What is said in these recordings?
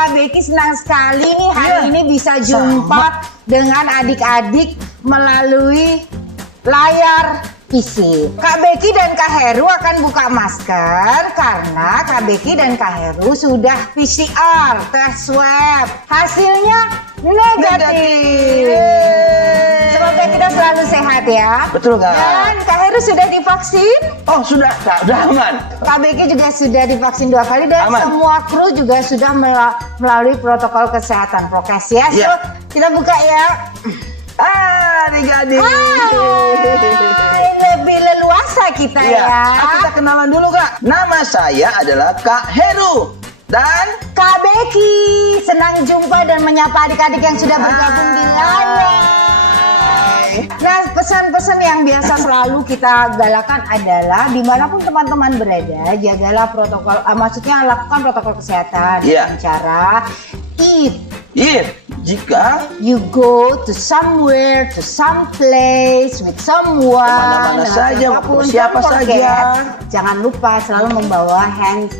Kak Becky senang sekali nih hari ini bisa jumpa dengan adik-adik melalui layar PC. Kak Becky dan Kak Heru akan buka masker karena Kak Becky dan Kak Heru sudah PCR, tes swab. Hasilnya negatif. Semoga kita selalu sehat ya. Betul Kak. Dan Kak Heru sudah divaksin? Oh sudah Kak, sudah aman. Kak Becky juga sudah divaksin 2 kali dan Aman. semua kru juga sudah melalui protokol kesehatan prokes ya. So, kita buka ya. Adik-adik. Lebih leluasa kita ya. Kita kenalan dulu Kak. Nama saya adalah Kak Heru dan Kak Becky. Senang jumpa dan menyapa adik-adik yang sudah bergabung di layar. Nah, pesan-pesan yang biasa selalu kita galakan adalah dimanapun teman-teman berada, jagalah protokol, maksudnya lakukan protokol kesehatan dengan cara jika you go to somewhere, to some place with someone, kemana-mana saja, siapa saja, jangan lupa selalu membawa hand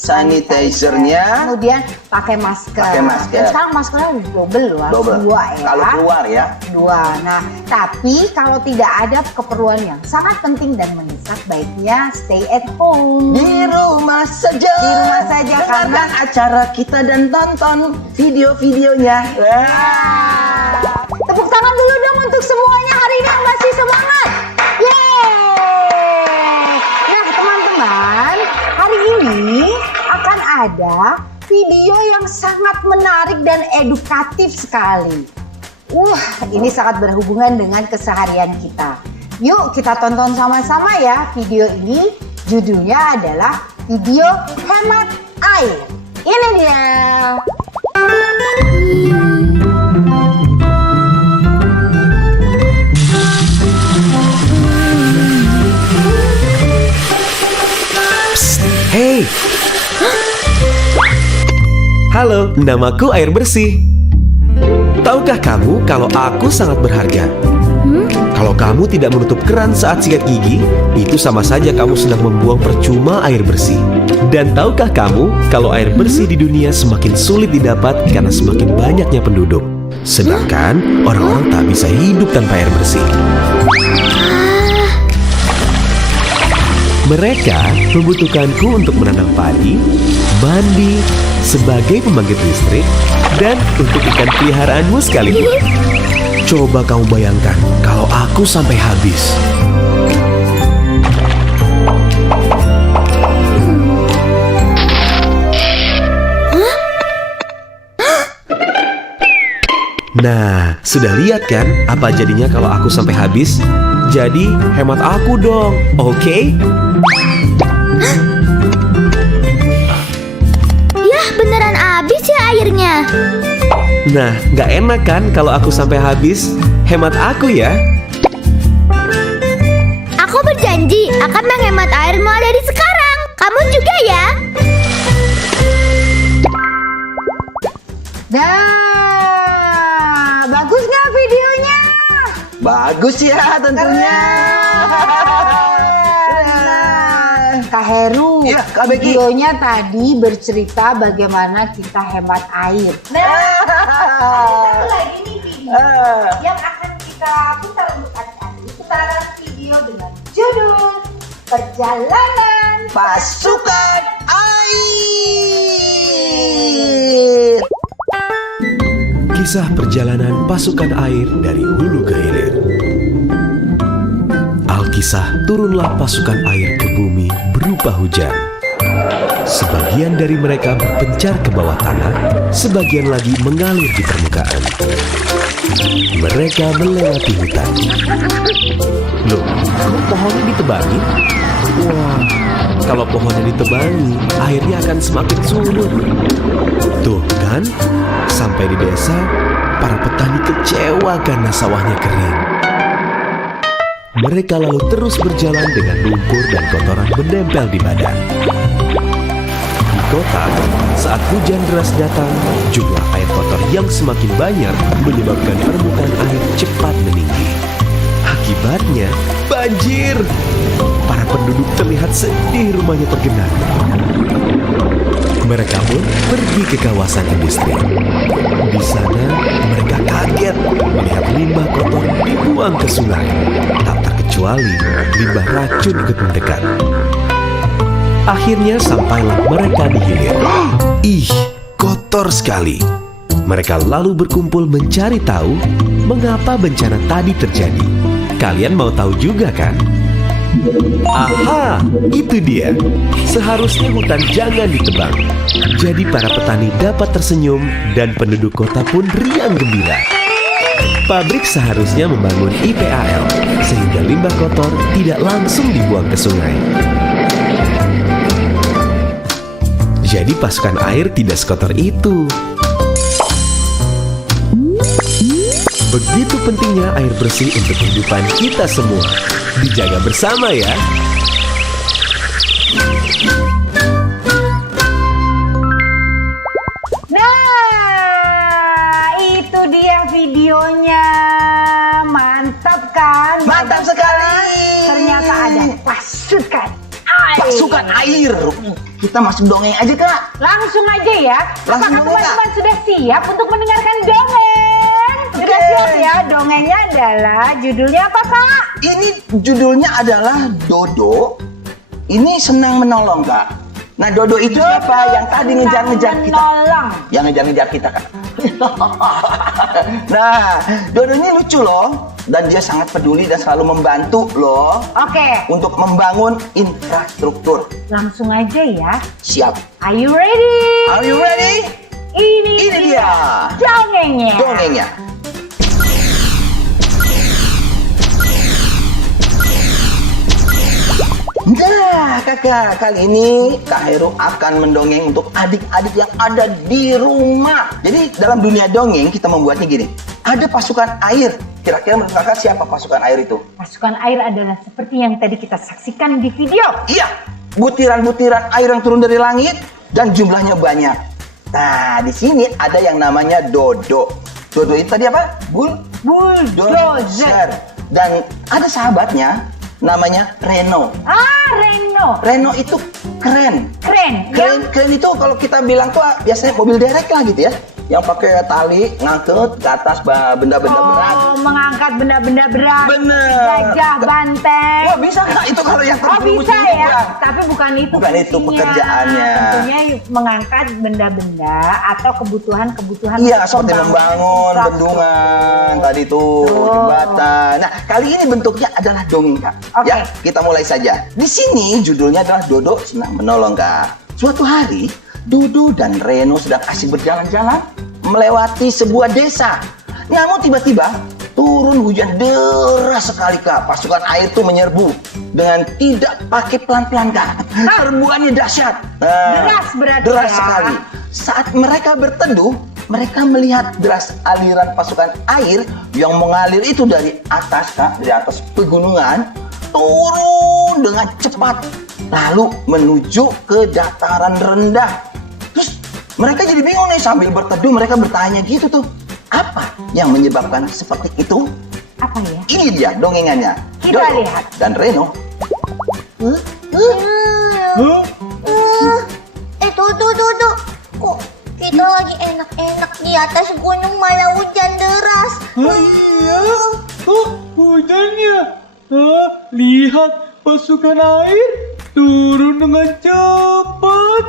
sanitizer-nya, kemudian pakai masker. Dan sekarang maskernya double, 2 ya. Kalau keluar ya. 2. Nah, tapi kalau tidak ada keperluan yang sangat penting dan mendesak, baiknya stay at home. Di rumah saja. Di rumah saja karena acara kita dan tonton video-videonya. Tepuk tangan dulu dong untuk semuanya hari ini yang masih semangat. Yeay! Nah, teman-teman, hari ini akan ada video yang sangat menarik dan edukatif sekali. Ini sangat berhubungan dengan keseharian kita. Yuk kita tonton sama-sama ya video ini. Judulnya adalah video hemat air. Ini dia. Hey. Halo, namaku Air Bersih. Tahukah kamu kalau aku sangat berharga? Kalau kamu tidak menutup keran saat sikat gigi, itu sama saja kamu sedang membuang percuma air bersih. Dan tahukah kamu kalau air bersih di dunia semakin sulit didapat karena semakin banyaknya penduduk. Sedangkan orang-orang tak bisa hidup tanpa air bersih. Mereka membutuhkanku untuk menanam padi, mandi, sebagai pembangkit listrik, dan untuk ikan peliharaanmu sekalipun. Coba kamu bayangkan kalau aku sampai habis. Nah, sudah lihat kan apa jadinya kalau aku sampai habis? Jadi hemat aku dong, oke? Yah, beneran habis ya airnya. Nah, nggak enak kan kalau aku sampai habis? Hemat aku ya. Aku berjanji akan menghemat air mulai dari sekarang. Kamu juga ya. Nah, bagus nggak videonya? Bagus ya tentunya. Kak Heru, ya, Kak Becky. videonya tadi bercerita bagaimana kita hemat air. Nah, lagi nih video yang akan kita putar untuk adik-adik. Putaran video dengan judul Perjalanan Pasukan Air. Kisah perjalanan pasukan air dari hulu ke hilir. Alkisah, turunlah pasukan air ke bumi berupa hujan. Sebagian dari mereka berpencar ke bawah tanah, sebagian lagi mengalir di permukaan. Mereka melewati hutan. Loh, kok pohonnya ditebangi? Wah, kalau pohonnya ditebangi, airnya akan semakin surut. Tuh kan, sampai di desa, para petani kecewa karena sawahnya kering. Mereka lalu terus berjalan dengan lumpur dan kotoran menempel di badan. Di kota, saat hujan deras datang, jumlah air kotor yang semakin banyak menyebabkan permukaan air cepat meninggi. Akibatnya, banjir. Para penduduk terlihat sedih rumahnya tergenang. Mereka pun pergi ke kawasan industri. Di sana, mereka kaget melihat limbah kotor dibuang ke sungai. Tak terkecuali limbah racun ikut mendekat. Akhirnya sampailah mereka di hilir. Ih, kotor sekali. Mereka lalu berkumpul mencari tahu mengapa bencana tadi terjadi. Kalian mau tahu juga kan? Aha, itu dia. Seharusnya hutan jangan ditebang. Jadi para petani dapat tersenyum dan penduduk kota pun riang gembira. Pabrik seharusnya membangun IPAL sehingga limbah kotor tidak langsung dibuang ke sungai. Jadi pasukan air tidak sekotor itu. Begitu pentingnya air bersih untuk kehidupan kita semua. Dijaga bersama ya. Nah, itu dia videonya. Mantap kan? Mantap sekali. Ternyata ada pasukan air. Pasukan air. Kita masuk dongeng aja, Kak. Langsung aja ya. Langsung Apakah dongeng, teman-teman sudah siap untuk mendengarkan dongeng? Sudah siap ya? Dongengnya adalah judulnya apa, Kak? Ini judulnya adalah Dodo. Ini senang menolong, Kak. Nah, Dodo itu siapa yang tadi ngejar-ngejar kita? Menolong. Yang ngejar-ngejar kita, Kak. Nah, Dodo ini lucu loh. Dan dia sangat peduli dan selalu membantu loh. Oke, Untuk membangun infrastruktur. langsung aja ya. Siap. Are you ready? Are you ready? Ini dia. dongengnya. Dongengnya. Nah, kakak, kali ini Kak Heru akan mendongeng untuk adik-adik yang ada di rumah. Jadi dalam dunia dongeng kita membuatnya gini. Ada pasukan air. Kira-kira menurut kakak siapa pasukan air itu? Pasukan air adalah seperti yang tadi kita saksikan di video. Iya, butiran-butiran air yang turun dari langit dan jumlahnya banyak. Nah, di sini ada yang namanya Dodo. Dodo itu tadi apa? Bulldozer. Dan ada sahabatnya namanya Reno. Reno. Reno itu keren. Keren. Keren itu kalau kita bilang tuh biasanya mobil derek lah gitu ya. Yang pakai tali ngangkut ke atas benda-benda berat. Oh, mengangkat benda-benda berat. Bener. Gajah, banteng. Wah, bisa nggak itu kalau yang Oh, terburu bisa itu, ya. Bang? Tapi bukan itu Bukan itu fungsinya. pekerjaannya. Tentunya mengangkat benda-benda atau kebutuhan-kebutuhan. Iya, untuk seperti membangun bendungan tadi tuh, jembatan. Nah, kali ini bentuknya adalah dongeng, Kak. Oke. Ya, kita mulai saja. Di sini judulnya adalah Dodo senang menolong, Kak. Suatu hari, Dodo dan Reno sedang asik berjalan-jalan melewati sebuah desa. Namun tiba-tiba turun hujan deras sekali, Kak. Pasukan air itu menyerbu dengan tidak pakai pelan-pelan, Kak. Serbuannya dahsyat. Deras berarti deras ya. sekali. Saat mereka berteduh, mereka melihat deras aliran pasukan air yang mengalir itu dari atas, Kak, dari atas pegunungan, turun dengan cepat, lalu menuju ke dataran rendah. Terus mereka jadi bingung nih, sambil berteduh mereka bertanya gitu tuh, apa yang menyebabkan seperti itu? Apa ya? Ini dia dongengannya. Kita Dodo lihat. dan Reno. Tuh. Kok kita lagi enak-enak di atas gunung malah hujan deras. Iya, hujannya. Lihat pasukan air turun dengan cepat.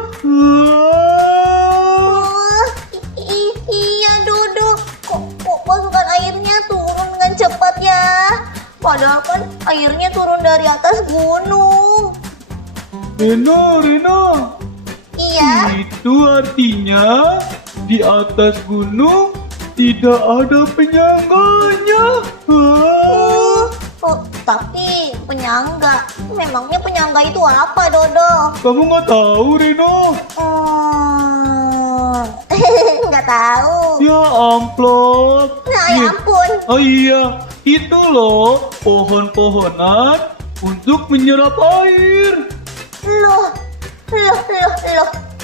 Iya, Dodo. Kok pasukan airnya turun dengan cepat ya? Padahal kan airnya turun dari atas gunung. Reno, Iya. itu artinya di atas gunung tidak ada penyangganya. Tapi penyangga. Memangnya penyangga itu apa, Dodo? Kamu nggak tahu, Reno? Nggak tahu. Ya amplop. Nah, ya ampun. Oh iya, itu loh pohon-pohonan untuk menyerap air. Loh.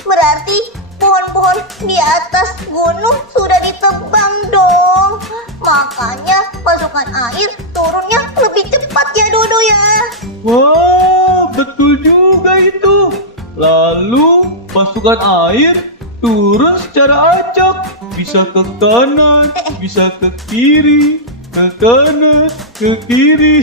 Berarti pohon-pohon di atas gunung sudah ditebang dong. Makanya pasukan air turunnya lebih cepat ya, Dodo ya. Wah, betul juga itu. Lalu pasukan air turun secara acak. Bisa ke kanan, bisa ke kiri, ke kanan, ke kiri.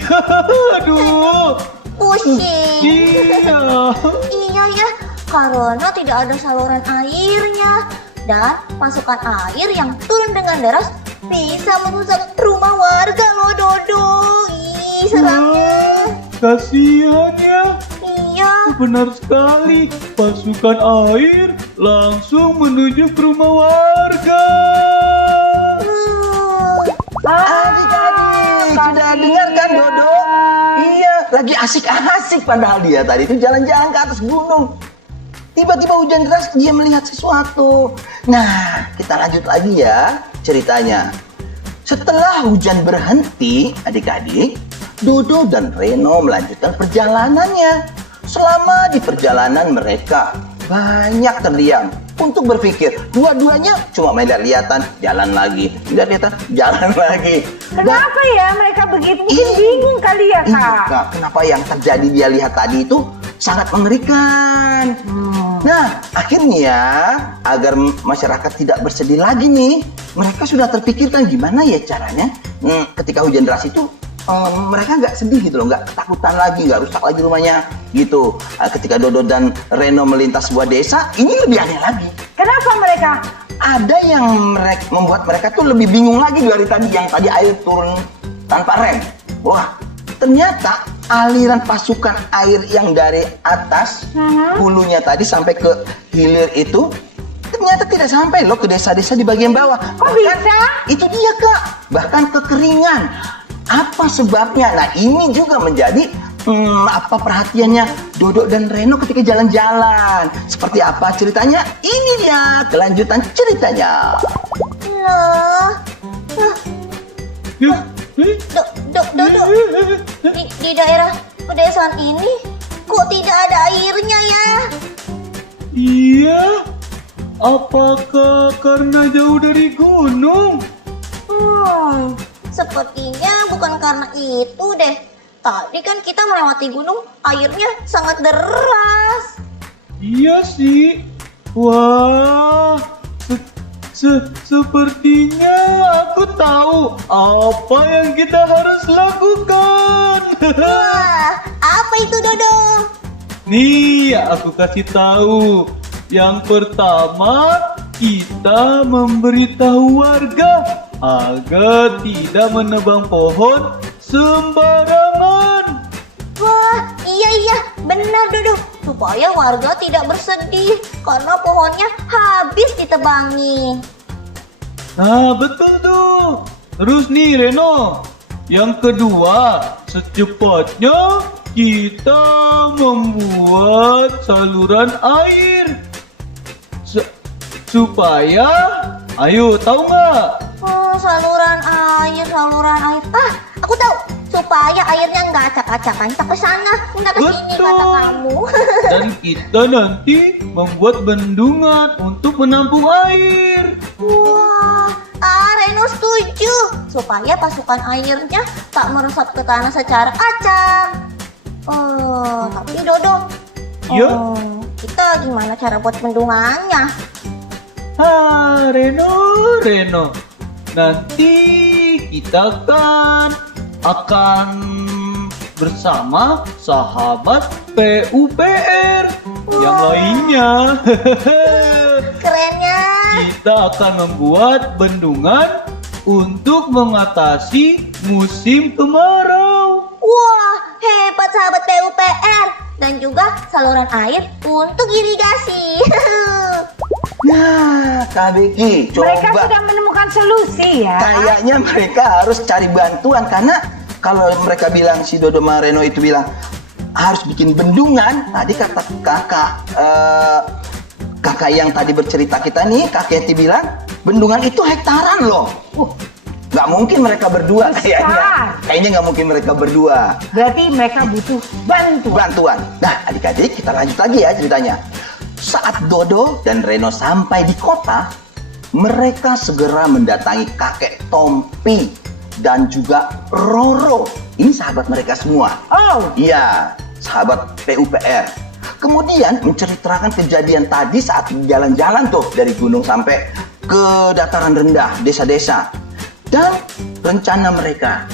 Aduh. Pusing. Iya. Iya ya, karena tidak ada saluran airnya. Dan pasukan air yang turun dengan deras bisa merusak rumah warga loh, Dodo. Ih, seramnya. Kasihan ya. Iya. Benar sekali. Pasukan air langsung menuju ke rumah warga. Adik-adik, sudah dengar kan Dodo? Iya, lagi asik-asik padahal dia tadi itu jalan-jalan ke atas gunung. Tiba-tiba hujan deras, dia melihat sesuatu. Nah, kita lanjut lagi ya ceritanya. Setelah hujan berhenti, adik-adik, Dodo dan Reno melanjutkan perjalanannya. Selama di perjalanan mereka banyak terdiam untuk berpikir. Dua-duanya cuma lihat-lihatan, jalan lagi, lihat-lihatan, jalan lagi. Kenapa ya mereka begitu? Mungkin bingung kali ya, Kak. Iya, kenapa yang terjadi dia lihat tadi itu sangat mengerikan. Nah, akhirnya agar masyarakat tidak bersedih lagi nih, mereka sudah terpikirkan gimana ya caranya ketika hujan deras itu mereka nggak sedih gitu loh, nggak ketakutan lagi, nggak rusak lagi rumahnya gitu. Ketika Dodo dan Reno melintas sebuah desa, ini lebih aneh lagi. Kenapa mereka? Ada yang membuat mereka tuh lebih bingung lagi dari tadi, yang tadi air turun tanpa rem. Wah, ternyata aliran pasukan air yang dari atas hulunya tadi sampai ke hilir itu ternyata tidak sampai loh ke desa-desa di bagian bawah. Kok bisa? Itu dia, Kak. Bahkan kekeringan. Apa sebabnya? Nah, ini juga menjadi apa perhatiannya Dodo dan Reno ketika jalan-jalan. Seperti apa ceritanya? Ini dia kelanjutan ceritanya. Loh, Ya, Dodo, di daerah pedesaan ini kok tidak ada airnya ya? iya. Apakah karena jauh dari gunung? Sepertinya bukan karena itu deh. Tadi kan kita melewati gunung, airnya sangat deras. Iya sih. Wah, sepertinya aku tahu apa yang kita harus lakukan. Wah, apa itu Dodo? Nih, aku kasih tahu. Yang pertama, kita memberitahu warga agar tidak menebang pohon sembarangan. Wah, iya, benar Dodo. Supaya warga tidak bersedih karena pohonnya habis ditebangi. Nah, betul tuh. Terus nih Reno, yang kedua, secepatnya kita membuat saluran air. Supaya, ayo tahu nggak? Oh, saluran air. Aku tahu. Supaya airnya nggak acak-acakan ke sana, nggak ke sini Betul. kata kamu. Dan kita nanti membuat bendungan untuk menampung air. Wah, Reno setuju. Supaya pasukan airnya tak meresap ke tanah secara acak. Tapi Dodo, Ya? kita gimana cara buat bendungannya? Reno. Nanti kita akan bersama sahabat PUPR yang lainnya. Kerennya. Kita akan membuat bendungan untuk mengatasi musim kemarau. Wah, hebat sahabat PUPR. Dan juga saluran air untuk irigasi. Nah, Kak Becky, Mereka coba. sudah menemukan solusi ya. Kayaknya mereka harus cari bantuan karena kalau mereka bilang, si Dodo sama Reno itu bilang harus bikin bendungan. Tadi kata kakak yang tadi bercerita kita nih, Kak Keti bilang bendungan itu hektaran loh. Nggak mungkin mereka berdua kayaknya. Kayaknya nggak mungkin mereka berdua. Berarti mereka butuh Bantuan. Nah, adik-adik, kita lanjut lagi ya ceritanya. Saat Dodo dan Reno sampai di kota, mereka segera mendatangi kakek Tompi dan juga Roro. Ini sahabat mereka semua. Oh, Iya, sahabat PUPR. Kemudian menceritakan kejadian tadi saat jalan-jalan tuh dari gunung sampai ke dataran rendah, desa-desa. Dan rencana mereka.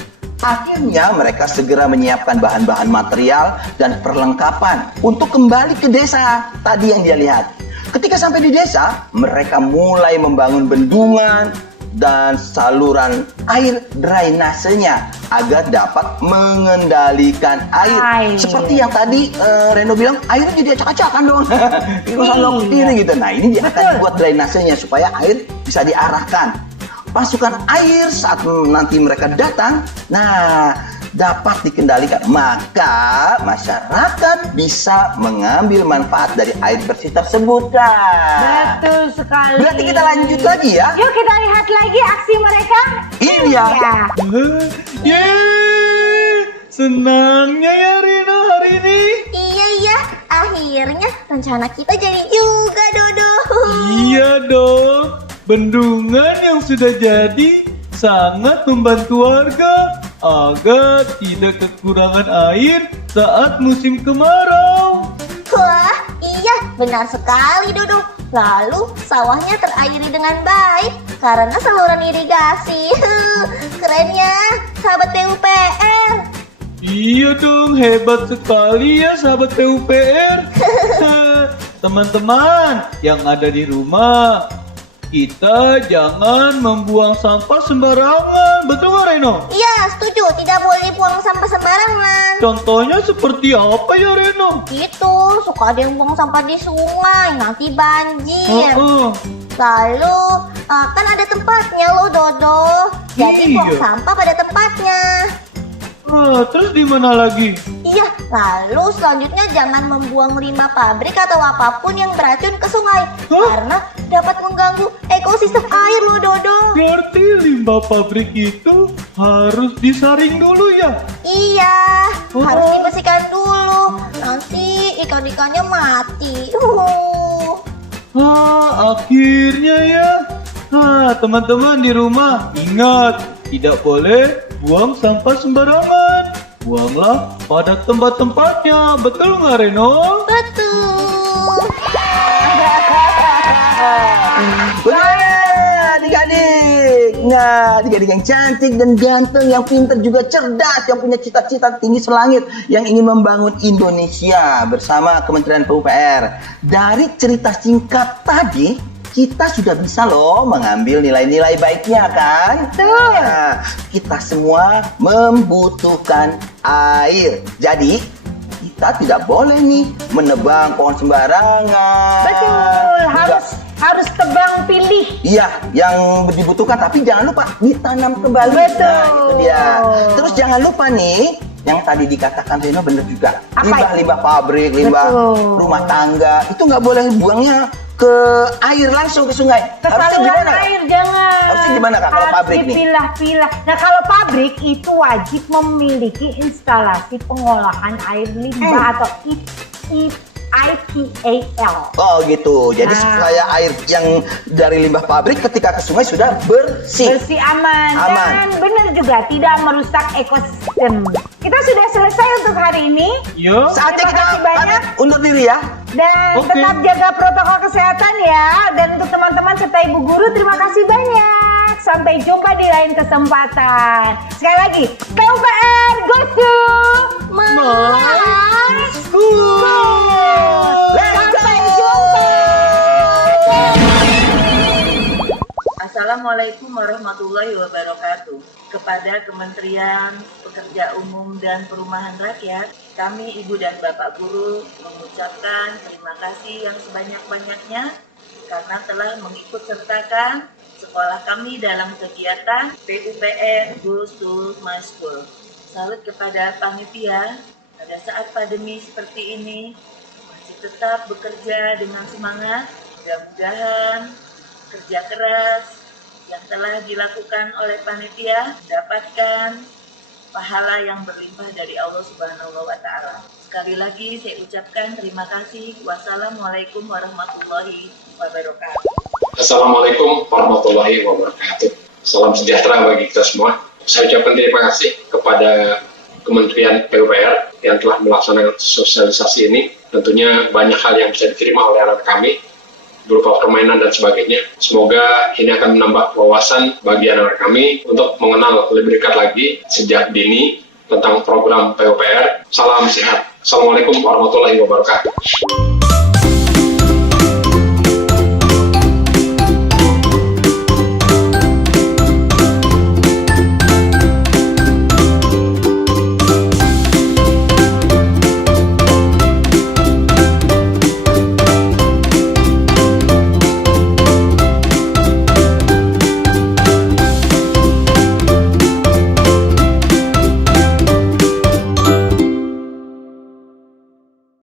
Akhirnya mereka segera menyiapkan bahan-bahan material dan perlengkapan untuk kembali ke desa tadi yang dia lihat. Ketika sampai di desa, mereka mulai membangun bendungan dan saluran air drainasenya agar dapat mengendalikan air. Seperti yang tadi Reno bilang, airnya jadi acak-acakan dong. Gitu. Nah, ini dia akan dibuat drainasenya supaya air bisa diarahkan. Pasukan air saat nanti mereka datang, nah dapat dikendalikan. Maka masyarakat bisa mengambil manfaat dari air bersih tersebut. Betul sekali. Berarti kita lanjut lagi ya. Yuk kita lihat lagi aksi mereka. Iya. Ya. Yeay, senangnya ya Reno hari ini. Iya, akhirnya rencana kita jadi juga, Dodo. Iya dong, bendungan yang sudah jadi sangat membantu warga agar tidak kekurangan air saat musim kemarau. Wah, iya, benar sekali, Dodo. Lalu sawahnya terairi dengan baik karena saluran irigasi. Keren ya, sahabat PUPR. Iya dong, hebat sekali ya sahabat PUPR. Teman-teman yang ada di rumah, kita jangan membuang sampah sembarangan, betul nggak Reno? Iya, setuju. Tidak boleh buang sampah sembarangan. Contohnya seperti apa ya Reno? Gitu, suka ada yang buang sampah di sungai, nanti banjir. Lalu, kan ada tempatnya loh, Dodo. Jadi buang Iya. sampah pada tempatnya. Terus di mana lagi? Iya, lalu selanjutnya jangan membuang limbah pabrik atau apapun yang beracun ke sungai. Karena dapat mengganggu ekosistem air loh, Dodo. Berarti limbah pabrik itu harus disaring dulu ya? Iya, harus dibersihkan dulu. Nanti ikan-ikannya mati. Akhirnya ya. Teman-teman di rumah, ingat, tidak boleh buang sampah sembarangan. Buanglah pada tempat-tempatnya. Betul nggak Reno? Betul. Wah, adik-adik. Nah, adik-adik yang cantik dan ganteng, yang pintar juga cerdas, yang punya cita-cita tinggi selangit, yang ingin membangun Indonesia bersama Kementerian PUPR. Dari cerita singkat tadi, kita sudah bisa loh mengambil nilai-nilai baiknya kan? Betul. Nah, kita semua membutuhkan air. Jadi, kita tidak boleh nih menebang pohon sembarangan. Betul. Harus tebang pilih. Iya, yang dibutuhkan, tapi jangan lupa ditanam kembali. Betul. Nah, itu dia. Terus jangan lupa nih, yang tadi dikatakan Reno benar juga. Apa Limbah pabrik, limbah Betul. rumah tangga, itu nggak boleh buangnya ke air langsung ke sungai. Ke saluran air jangan. Harusnya gimana, Kak, kalau Harus pabrik nih? dipilah-pilah. Nah, kalau pabrik itu wajib memiliki instalasi pengolahan air limbah atau IPAL. Oh gitu. Jadi Nah. supaya air yang dari limbah pabrik ketika ke sungai sudah bersih. Bersih, aman. Aman. Dan benar juga tidak merusak ekosistem. Kita sudah selesai untuk hari ini. Ya. Saatnya Terima kita kasih banyak. pamit undur diri ya. Dan Oke. tetap jaga protokol kesehatan ya. Dan untuk teman-teman serta ibu guru, terima kasih banyak. Sampai jumpa di lain kesempatan. Sekali lagi, PUPR goes to my school. Sampai jumpa. Assalamualaikum warahmatullahi wabarakatuh. Kepada Kementerian Pekerja Umum dan Perumahan Rakyat, kami Ibu dan Bapak Guru mengucapkan terima kasih yang sebanyak-banyaknya karena telah mengikut sertakan sekolah kami dalam kegiatan PUPR Goes to My School. Salut kepada panitia pada saat pandemi seperti ini masih tetap bekerja dengan semangat. Mudah-mudahan kerja keras yang telah dilakukan oleh panitia dapatkan pahala yang berlimpah dari Allah Subhanahu wa Ta'ala. Sekali lagi saya ucapkan terima kasih. Wassalamualaikum warahmatullahi wabarakatuh. Assalamualaikum warahmatullahi wabarakatuh. Salam sejahtera bagi kita semua. Saya ucapkan terima kasih kepada Kementerian PUPR yang telah melaksanakan sosialisasi ini. Tentunya banyak hal yang bisa diterima oleh anak kami berupa permainan dan sebagainya. Semoga ini akan menambah wawasan bagi anak kami untuk mengenal lebih dekat lagi sejak dini tentang program PUPR. Salam sehat. Assalamualaikum warahmatullahi wabarakatuh.